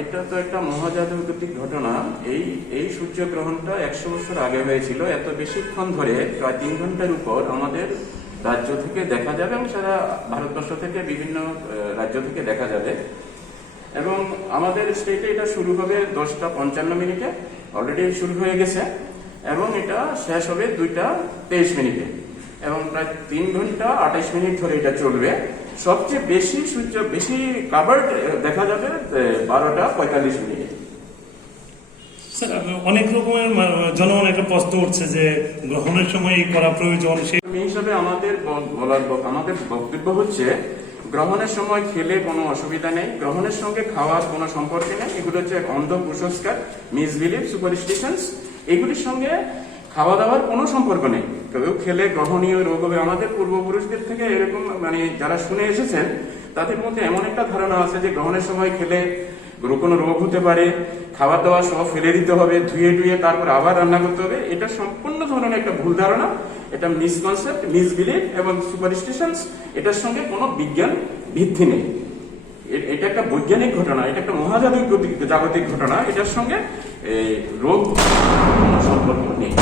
এটা তো একটা মহাজাগতিক ঘটনা। এই এই সূর্যগ্রহণটা 100 বছর আগে হয়েছিল। এত বেশিক্ষণ ধরে প্রায় 3 ঘন্টার উপর আমাদের রাজ্য থেকে দেখা যাবে এবং সারা ভারতবর্ষ থেকে বিভিন্ন রাজ্য থেকে দেখা যাবে। এবং আমাদের স্টেটে এটা শুরু হবে 10:55 অলরেডি শুরু হয়ে গেছে এবং এটা শেষ হবে 2:23 এবং প্রায় 3 ঘন্টা 28 মিনিট ধরে এটা চলবে। সবচেয়ে বেশি সূর্য বেশি কাভার দেখা যাবে 12:45। স্যার, অনেক রকমের জনমনে একটা প্রশ্ন উঠছে যে গ্রহণের সময় করা প্রয়োজন। সেই হিসাবে আমাদের বক্তব্য হচ্ছে, গ্রহণের সময় খেলে কোনো অসুবিধা নেই, গ্রহণের সঙ্গে খাওয়ার কোনো সম্পর্ক নেই। এগুলো হচ্ছে অন্ধ কুসংস্কার, মিসবিলিভ, সুপারস্টিশনস। এগুলির সঙ্গে খাওয়া দাওয়ার কোনো সম্পর্ক নেই। কেউ খেলে গ্রহণীয় রোগ হবে। আমাদের পূর্বপুরুষদের থেকে এরকম যারা শুনে এসেছেন তাদের মধ্যে এমন একটা ধারণা আছে যে গ্রহণের সময় খেলে কোনো রোগ হতে পারে, খাবার দাবার সব ফেলে দিতে হবে, ধুয়ে তারপর আবার রান্না করতে হবে। এটা সম্পূর্ণ ধরনের একটা ভুল ধারণা। এটা মিসকনসেপ্ট, মিসবিলিভ এবং সুপারস্টিশনস। এটার সঙ্গে কোনো বিজ্ঞান ভিত্তি নেই। এটা একটা বৈজ্ঞানিক ঘটনা, এটা একটা মহাজাগতিক ঘটনা। এটার সঙ্গে রোগ কোনো সম্পর্ক নেই।